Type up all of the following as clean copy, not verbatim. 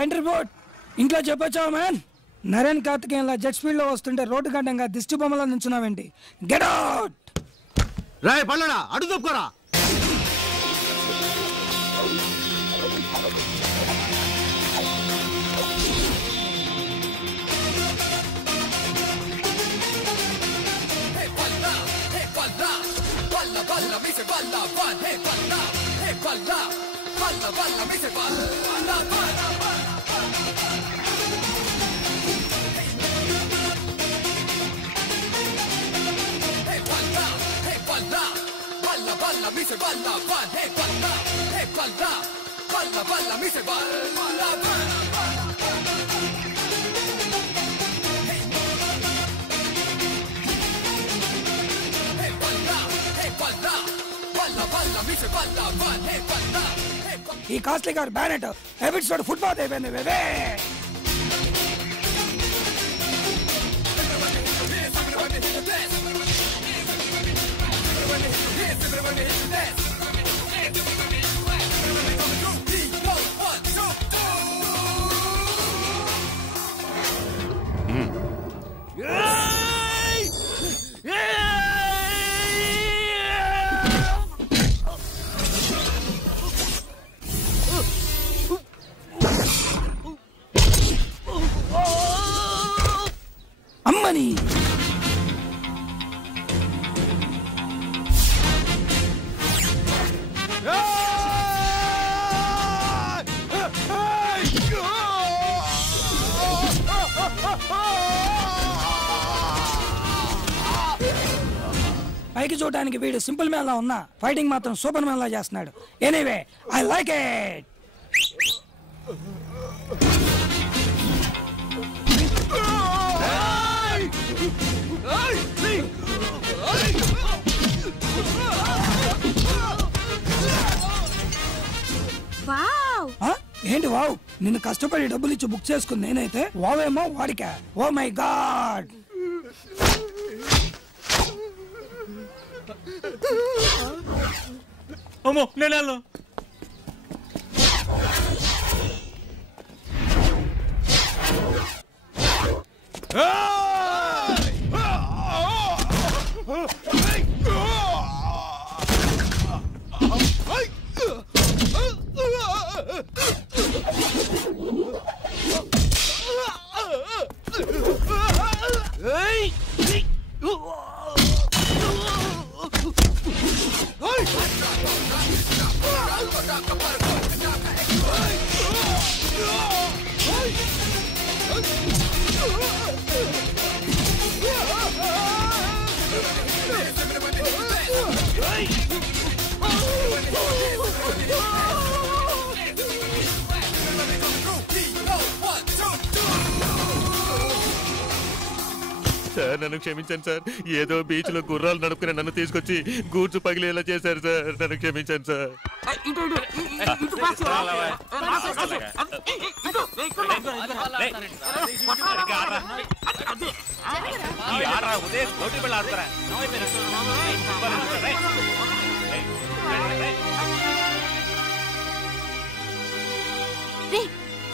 Contribute ఇంట్లో చెప్పొచ్చావా man? Narain కార్తికేయన్లా జెట్ స్పీడ్ లో వస్తుంటే రోడ్డు గడ్డంగా దిష్టి బొమ్మలా నుంచున్నావేంటి? Get out! రాయ్ పళ్ళడా అడుగు తప్పుకోరా. ఈ costly car bonnet episode football అయిపోయింది బేబే. అమ్మని పైకి చూడడానికి వీడు సింపుల్ మ్యాన్ లా ఉన్నా ఫైటింగ్ మాత్రం సూపర్ మ్యాన్ లా చేస్తున్నాడు. Anyway I like it. ఏంటి వావ్? నిన్ను కష్టపడి డబ్బులు ఇచ్చి బుక్ చేసుకుని నేనైతే వావేమో వాడికా? Oh my God! అమ్మో నేను సార్ నన్ను క్షమించండి సార్. ఏదో బీచ్ లో గుర్రాలు నడుపుకుని నన్ను తీసుకొచ్చి గూడ్స్ పగిలేలా చేశారు సార్. నన్ను క్షమించండి సార్.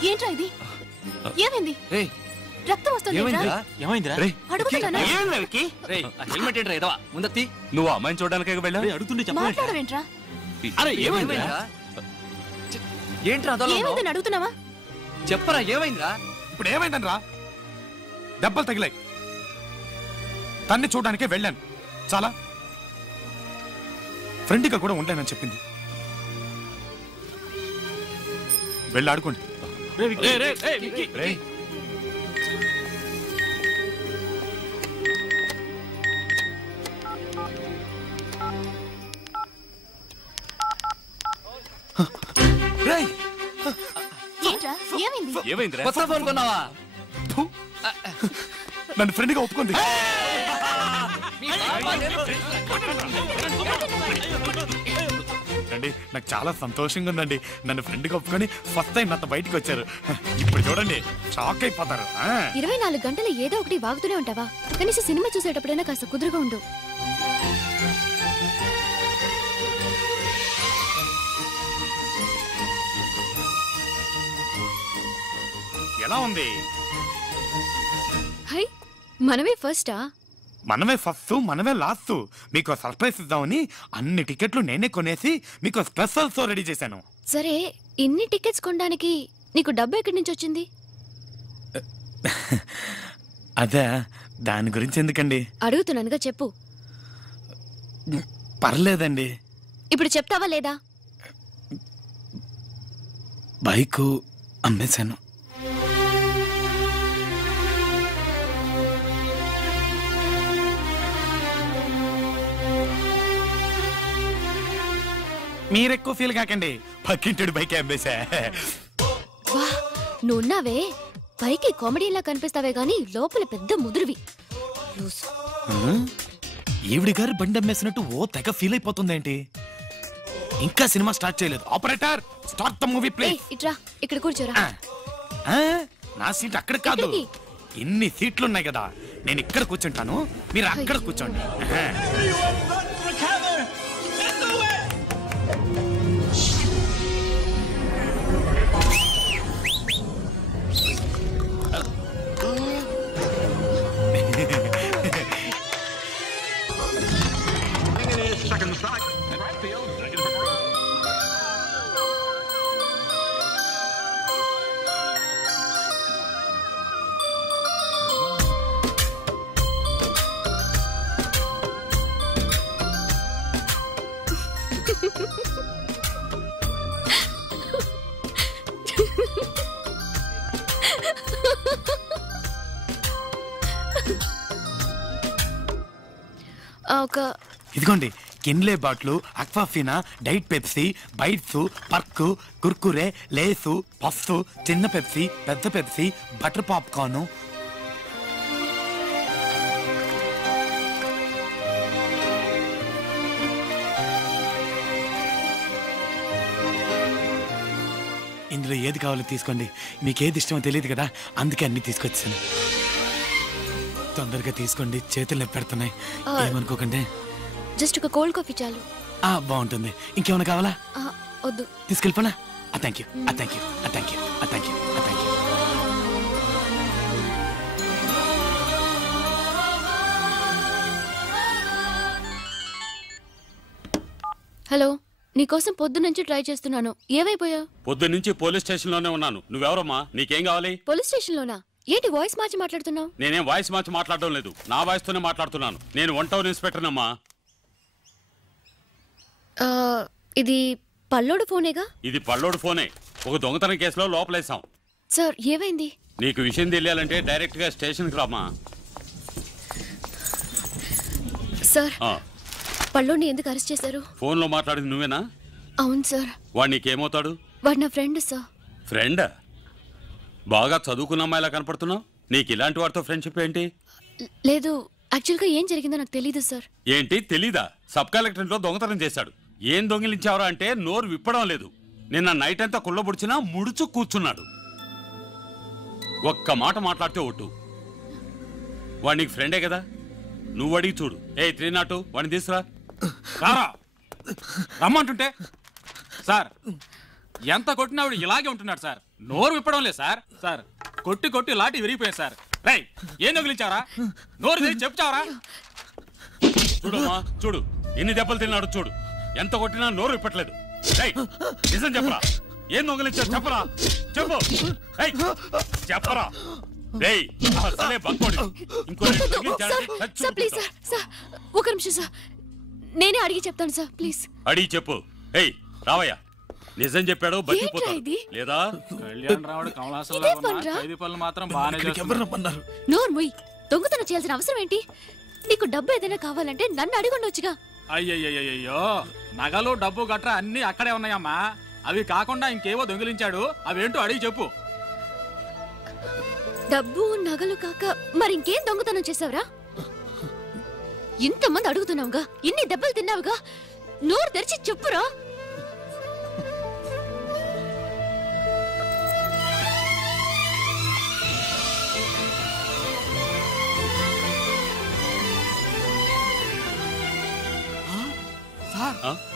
ఏంట్రా ఇది? ఏమైంది? రక్తం వస్తుంది. నువ్వు అమ్మాయిని చూడడానికి వెళ్ళావు అడుగుతుండే మాట్లాడవేంట్రా? ఏమైందని అడుగుతున్నావా? చెప్పరా ఏమైందిరా? ఇప్పుడు ఏమైందనరా? దెబ్బలు తగిలాయి. తన్ని చూడడానికే వెళ్ళాను. చాలా ఫ్రెండ్గా కూడా ఉండలేనని చెప్పింది. వెళ్ళి ఆడుకోండి. కొత్త ఫోన్ కొన్నావా? నన్ను ఫ్రెండ్గా ఒప్పుకుంది. అండి నాకు చాలా సంతోషంగా ఉందండి. నన్ను ఫ్రెండ్గా ఒప్పుకొని ఫస్ట్ టైం నాతో బయటకు వచ్చారు. ఇప్పుడు చూడండి షాక్ అయిపోతారు. 24 గంటలు ఏదో ఒకటి వాగుతూనే ఉంటావా? కనీసం సినిమా చూసేటప్పుడైనా కాస్త కుదురుగా ఉండు. ఎలా ఉంది? హై, మనమే ఫస్టా? మనమే ఫస్ట్, మనమే లాస్ట్. మీకు సర్ప్రైజ్ ఇద్దామని అన్ని టికెట్లు నేనే కొనేసి మీకు స్పెషల్ షో రెడీ చేశాను. సరే, ఇన్ని టికెట్స్ కొనడానికి నీకు డబ్బు ఎక్కడి నుంచి వచ్చింది? అదే, దాని గురించి ఎందుకండి? అడుగుతున్నానుగా, చెప్పు. పర్లేదండి. ఇప్పుడు చెప్తావా లేదా? బైకు అమ్మేశాను. మీరెక్కువ ఫీల్ కాకండి, పక్కింటి బైక్ అమ్మేశా. వా, నువ్వున్నావే, పైకి కామెడీలా కనిపిస్తావే గానీ లోపల పెద్ద ముదురువి. ఈవిడి గారు బండి అమ్మేసినట్టు ఓ తెగ ఫీల్ అయిపోతుందేంటి? ఇంకా సినిమా స్టార్ట్ చేయలేదు. Operator, start the movie please. ఇట్రా, ఇక్కడ కూర్చోరా. నా సీట్ అక్కడ కాదు, ఇన్ని సీట్లు ఉన్నాయి కదా, నేను ఇక్కడ కూర్చుంటాను, మీరు అక్కడ కూర్చోండి. ఇదిగోండి, కిన్లే బాట్లు, Aquafina, diet Pepsi, bites, Perk, Kurkure, Lays, puffs, చిన్న పెప్సీ, పెద్ద పెప్సీ, బటర్ పాప్కార్న్. ఇందులో ఏది కావాలో తీసుకోండి. మీకేది ఇష్టమో తెలియదు కదా, అందుకే అన్ని తీసుకొచ్చాను. తొందరగా తీసుకోండి, చేతులు నొప్పి పెడుతున్నాయి, ఏమనుకోకండి. జస్ట్ ఒక కోల్డ్ కాఫీ చాలు. బాగుంటుంది. ఇంకేమైనా కావాలా? వద్దు. తీసుకెళ్ళిపోనా? Thank you, thank you, thank you, thank you, thank you. Hello, నీకోసం పొద్దు నుంచి ట్రై చేస్తున్నాను. ఏమైపోయా? పొద్దు నుంచి పోలీస్ స్టేషన్ లోనే ఉన్నాను. నువ్వెవరమ్మా? నీకేం కావాలి? పోలీస్ స్టేషన్ లోనా? ఏంటి వాయిస్ మార్చి మాట్లాడుతున్నావు? నేనేం వాయిస్ మార్చి మాట్లాడడం లేదు, నా వాయిస్ తోనే మాట్లాడుతున్నాను. నేను 1 టౌన్ ఇన్స్పెక్టర్ అమ్మా. ఇది పల్లోడు ఫోనేగా? ఇది పల్లోడు ఫోనే. ఒక దొంగతనం కేసులో లోపలేసాం. సార్, ఏమైంది? నీకు విషయం తెలియాలంటే డైరెక్ట్ గా స్టేషన్ కి రామా. సార్, పల్లోడిని ఎందుకు అరెస్ట్ చేశారు? ఫోన్ లో మాట్లాడింది నువ్వేనా? అవును సార్. వాడు నీకేమవుతాడు? వాడు నా ఫ్రెండ్ సార్. ఫ్రెండ్? బాగా చదువుకున్న అమ్మాయిలా కనపడుతున్నావు. నీకు ఇలాంటి వాడితో ఫ్రెండ్షిప్ ఏంటి? లేదు, యాక్చువల్గా ఏం జరిగిందో నాకు తెలీదు సార్. ఏంటి తెలీదా? సబ్ కలెక్టరేట్ లో దొంగతనం చేశాడు. ఏం దొంగిలించావరా అంటే నోరు విప్పడం లేదు. నిన్న నైట్ అంతా కుళ్ళబుడిచినా ముడుచు కూర్చున్నాడు. ఒక్క మాట మాట్లాడితే ఒట్టు. వాడు నీకు ఫ్రెండే కదా, నువ్వు అడిగి చూడు. 302 వాడిని తీసురా. రమ్మంటుంటే సార్, ఎంత కొట్టినా వాడు ఇలాగే ఉంటున్నాడు సార్. నోరు విప్పడం లేదు సార్. సార్, కొట్టి కొట్టి లాటి విరిగిపోయారు సార్. రేయ్, ఏం దొంగిలించావరా? నోరు తెరిచి చెప్తావరా? చూడమ్మా, చూడు ఎన్ని దెబ్బలు తిన్నాడు చూడు. ఎంత కొట్టినా నోరు విప్పట్లేదు. నిజం చెప్పరా, ఏం దొంగిలించారు చెప్పరా, చెప్పు. చెప్పరా. అసలే బంకోడి. ప్లీజ్ సార్, ఒక నిమిషం సార్, నేనే అడిగి చెప్తాను సార్, ప్లీజ్. అడిగి చెప్పు. రావయ్యా, నిజం చెప్పాడు బతికిపోతాడు లేదా? కళ్యాణ్ రావుడు కమలాసంలో మాత్రం బాగానే చేస్తున్నారు. నోరు ముయ్, దొంగతనం చేయాల్సిన అవసరం ఏంటి? నీకు డబ్బు ఏదైనా కావాలంటే నన్ను అడిగుండొచ్చుగా. అయ్యయ్యో, నగలు డబ్బు గట్రా అన్ని అక్కడే ఉన్నాయమ్మా. అవి కాకుండా ఇంకేవో దొంగిలించాడు, అవేంటో అడిగి చెప్పు. డబ్బు నగలు కాక మరి ఇంకేం దొంగతనం చేసావురా? ఇంతమంది అడుగుతున్నావుగా, ఇన్ని దెబ్బలు తిన్నావుగా, నోరు తెరిచి చెప్పురా.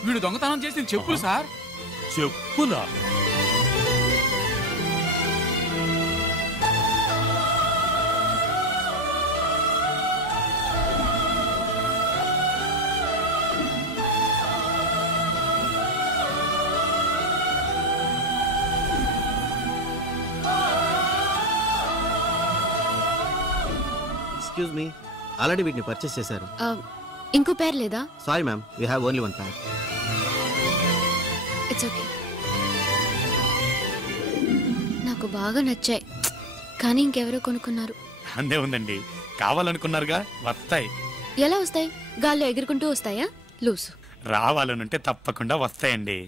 వీడు దొంగతనం చేసింది చెప్పులు సార్. చెప్పులా? ఎక్స్క్యూజ్ మీ, ఆల్రెడీ వీటిని పర్చేస్ చేశారు. ఇంకో పేరు లేదా? Sorry ma'am, we have only one pack. It's okay. నాకు బాగా నచ్చాయి, కానీ ఇంకెవరో కొనుక్కున్నారు. అందే ఉందండి, కావాలనుకున్నారుగా, వస్తాయి. ఎలా వస్తాయి? గాల్లో ఎగురుకుంటూ వస్తాయా? లూసు. రావాలనుంటే తప్పకుండా వస్తాయండి.